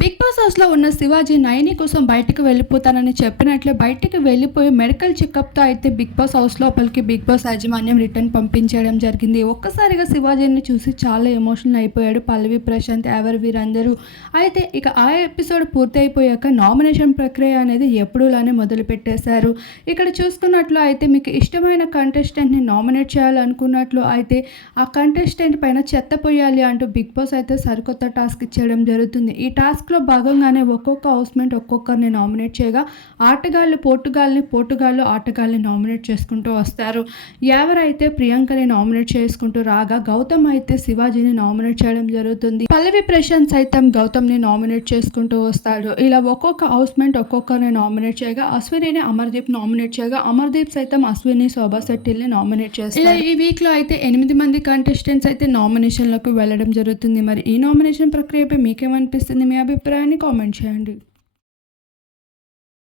Big boss హౌస్లో ఉన్న శివాజీ నయని కోసం బయటకు వెళ్ళిపోతానని చెప్పినట్లే బయటకు వెళ్ళిపోయి మెడికల్ చెకప్తో అయితే బిగ్ బాస్ హౌస్ లోపలికి బిగ్ బాస్ యాజమాన్యం రిటర్న్ పంపించడం జరిగింది. ఒక్కసారిగా శివాజీని చూసి చాలా ఎమోషనల్ అయిపోయాడు పల్లవి ప్రశాంత్ ఎవరు వీరందరూ. అయితే ఇక ఆ ఎపిసోడ్ పూర్తి అయిపోయాక నామినేషన్ ప్రక్రియ అనేది ఎప్పుడులానే మొదలు పెట్టేశారు ఇక్కడ చూసుకున్నట్లు అయితే మీకు ఇష్టమైన కంటెస్టెంట్ని నామినేట్ చేయాలనుకున్నట్లు అయితే ఆ కంటెస్టెంట్ పైన చెత్త పోయాలి అంటూ బిగ్ బాస్ అయితే సరికొత్త టాస్క్ ఇచ్చేయడం జరుగుతుంది. ఈ టాస్క్ టాస్క్లో భాగంగానే ఒక్కొక్క హౌస్మేట్ ఒక్కొక్కరిని నామినేట్ చేయగా ఆటగాళ్ళు పోర్టుగాల్ని పోటుగాళ్ళు ఆటగాళ్ళని నామినేట్ చేసుకుంటూ వస్తారు. ఎవరైతే ప్రియాంకని నామినేట్ చేసుకుంటూ రాగా గౌతమ్ అయితే శివాజీని నామినేట్ చేయడం జరుగుతుంది. పల్లవి ప్రశాంత్ సైతం గౌతమ్ని నామినేట్ చేసుకుంటూ వస్తాడు. ఇలా ఒక్కొక్క హౌస్మేట్ ఒక్కొక్కరిని నామినేట్ చేయగా అశ్వినిని అమర్దీప్ నామినేట్ చేయగా అమర్దీప్ సైతం అశ్విని శోభా శెట్టిల్ని నామినేట్ చేస్తారు. ఇలా ఈ వీక్లో అయితే ఎనిమిది మంది కంటెస్టెంట్స్ అయితే నామినేషన్లకు వెళ్ళడం జరుగుతుంది. మరి ఈ నామినేషన్ ప్రక్రియపై మీకేమనిపిస్తుంది మీ అభిప్రాయాన్ని కామెంట్ చేయండి.